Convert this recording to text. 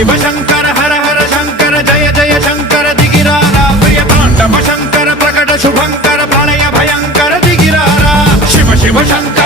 शिव शंकर हर हर शंकर जय जय शंकर दिगिरारा प्रिय तांडव शंकर प्रकट शुभंकर प्रलय भयंकर दिगिरारा शिव शिव शंकर